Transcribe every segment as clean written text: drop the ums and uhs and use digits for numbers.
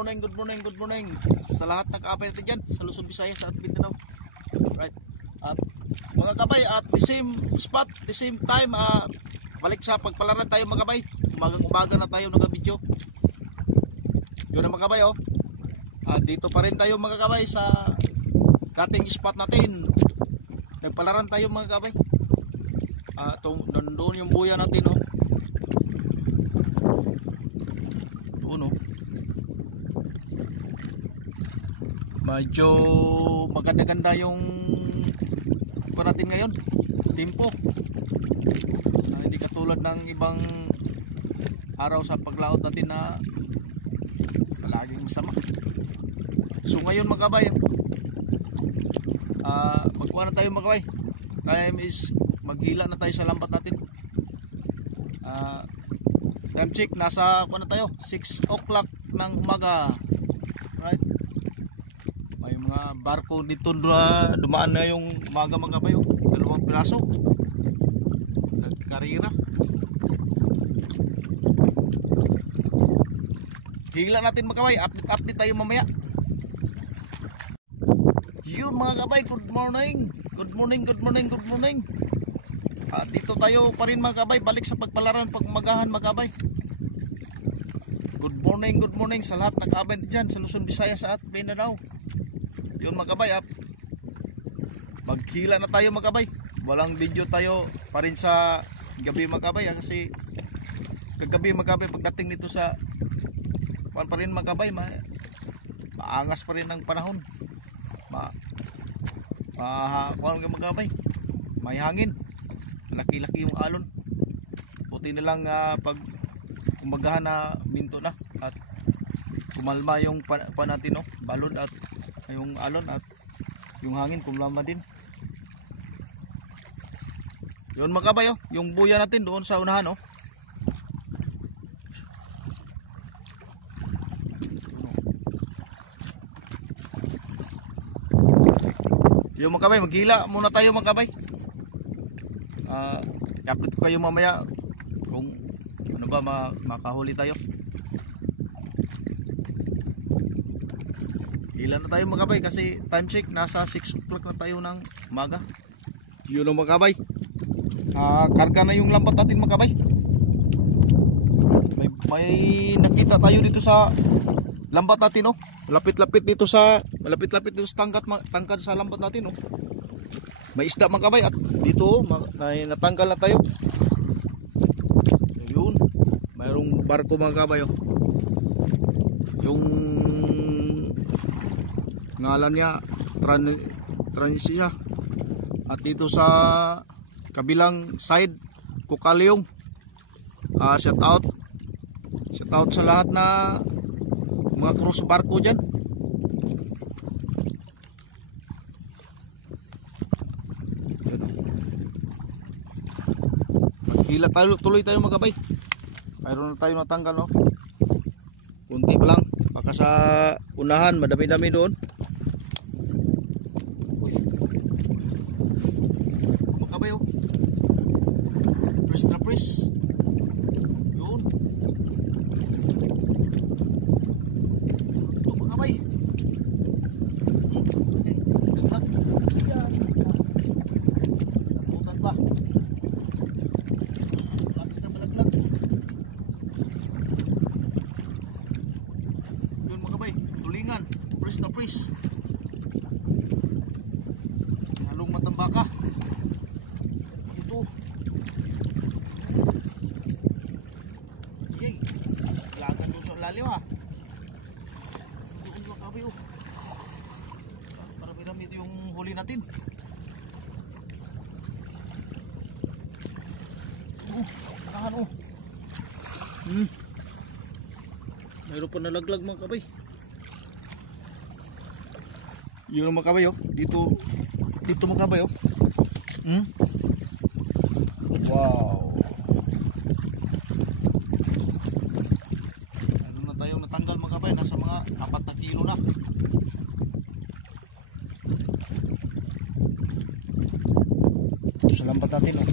morning, good morning, good morning sa lahat ng kaabay natin dyan sa Luzon, Visayas at Mindanao. Right. Mga kabay, at the same spot, the same time, balik sa pagpalaran tayo mga kabay. Umagang-umaga na tayo nag-video. Yun ang mga kabay, oh. Dito pa rin tayo mga kabay sa dating spot natin. Nagpalaran tayo mga kabay. Nandun yung buya natin, oh. Doon, oh. Medyo maganda-ganda yung natin ngayon, tempo. Hindi katulad ng ibang araw sa paglaot natin na palaging masama. So ngayon mga kabay, magkuha na tayo mga kabay. Time is maghila na tayo sa lambat natin. Time check, nasa kuha na tayo 6 o'clock ng umaga. Right? May mga barko dito dumaan na yung umaga mga kabay, oh. 2 piraso nagkarira. Higla natin mga kabay, update tayo mamaya. Yun mga kabay, good morning, good morning, good morning, good morning. Dito tayo pa rin mga kabay, balik sa pagpalaran pagmagahan mga kabay. Good morning sa lahat ng kaabay dyan sa Luzon, Visayas at Mindanao. Yun mga kabay, maghila na tayo mga kabay. Walang video tayo pa rin sa gabi mga kabay, kasi kagabi mga kabay pagdating nito sa pa rin mga kabay, maangas pa rin ang panahon. Mga kabay, may hangin, laki-laki yung alon. Buti na lang pag umagahan na minto na at kumalma yung natin, no? Balon at yung alon at yung hangin kumlama din. Yun mga kabay, oh, yung buya natin doon sa unahan, oh. Yung mga kabay, maghila muna tayo mga kabay. I-update ko kayo mamaya kung ano ba makahuli tayo. Hila na tayo mga kabay kasi time check, nasa 6 o'clock na tayo ng umaga. Yun o mga kabay, karga na yung lambat natin mga kabay. May nakita tayo dito sa lambat natin, oh. Malapit-lapit dito sa tangkad sa lambat natin, oh. May isda mga kabay at dito, oh, natanggal na tayo. Ayun, mayroong barko mga kabay, oh. Yung ngalan niya Transisia. At dito sa kabilang side, Kukalyong. Shout out sa lahat na mga cruise barko dyan. Maghila tayo, tuloy tayo mga kabay. Mayroon na tayo natanggal, no? Kunti pa lang, baka sa unahan madami-dami doon. Mga kabay, oh. Press na press. Yun. Ito mga kabay. Dagdag. Yan. Nabutan pa. Lapit na malaglag. Yun mga kabay, tulingan. Press na press. Halong matambaka. Ito. Yay. Lagan doon sa lalim, ha. Doon mga kabay, oh. Marami-rami ito yung huli natin. Tahan, oh. Mayroon pa nalaglag mga kabay. Yun mga kabay, oh. Dito mga kabay, oh. Wow. Meron na tayong natanggal mga kabay. Nasa mga 4 na kilo na. Ito sa lambat natin, oh.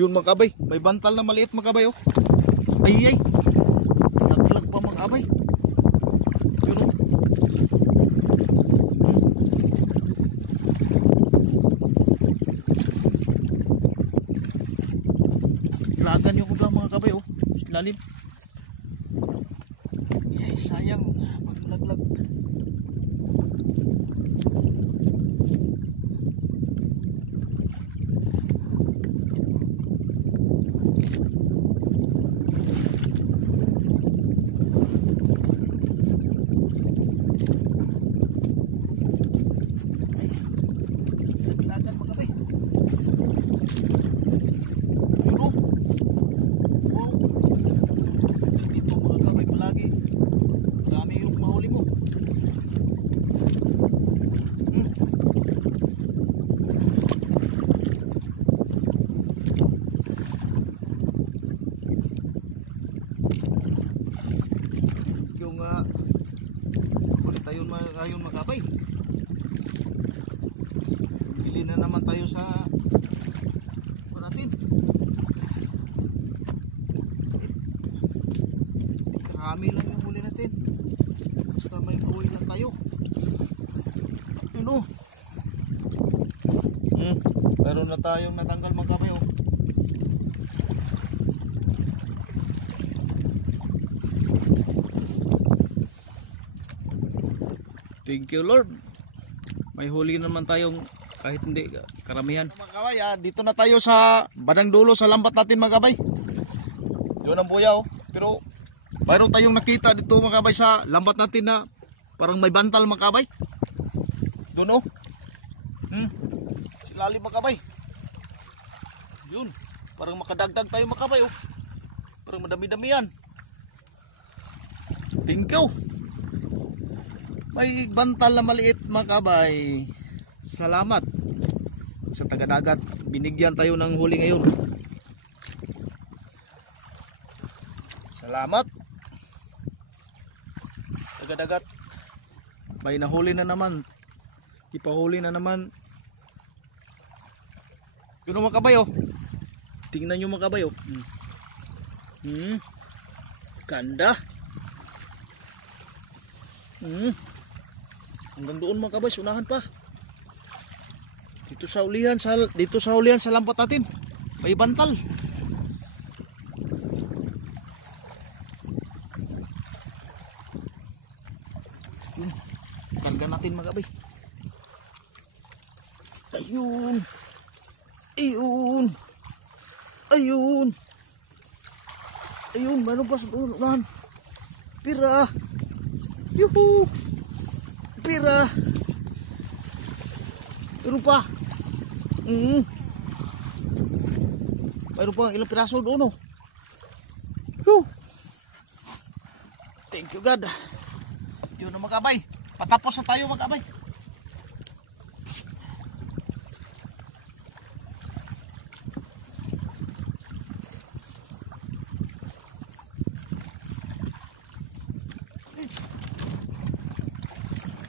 Yun mga kabay, may bantal na maliit mga kabay oh. Ay ay. Naglag pa mga kabay. Yun oh. Lagan yung kudang mga kabay oh. Lalim. Ay sayang pag naglag. Lagan mga kabay. Yun oh. Wow. Dito mga kabay palagi. Dami yung mahuli mo. Yung ulit tayo ngayon mga kabay. Bili na naman tayo sa natin. Karami lang yung huli natin. Basta may away lang tayo. Yun o. Meron na tayong natanggal mga kabay oh. Thank you Lord. May huli naman tayong kahit hindi karamihan. Mga kabay, dito na tayo sa bandang dulo sa lambat natin mga kabay. Yun ang buya oh. Pero mayroon tayong nakita dito mga kabay sa lambat natin na parang may bantal mga kabay. Doon oh. Silalim mga kabay. Yun. Parang makadagdag tayo mga kabay oh. Parang madami-dami yan. Thank you. May bantal na maliit mga kabay. Salamat sa taga-dagat. Binigyan tayo ng huli ngayon. Salamat taga-dagat. May nahuli na naman. Ipahuli na naman. Yun mga kabay oh. Tingnan nyo mga kabay oh. Ganda. Hanggang doon mga kabay, unahan pa. Dito sa ulihan sa lambat natin. May bantal. Karga natin mga kabay. Ayun. Ayun. Ayun. Ayun, mayroon pa sa unahan. Pira. Yuhu. Pira. Mayroon pa. Mayroon pa ilang piraso doon oh. Thank you God. Yun na mga kabay. Patapos na tayo mga kabay.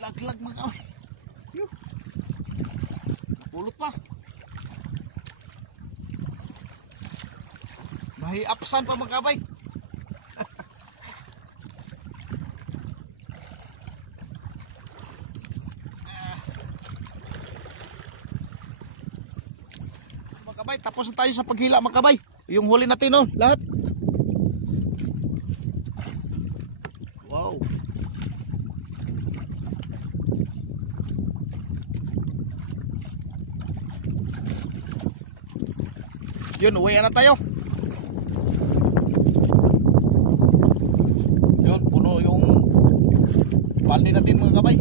Laglag mga kabay. Pulot pa. Mahiapsan pa mga kabay. Mga kabay, tapos na tayo sa paghila mga kabay. Yung huli natin oh, lahat. Wow. Yun, uwi na tayo. Yun, puno yung balde natin mga kabay.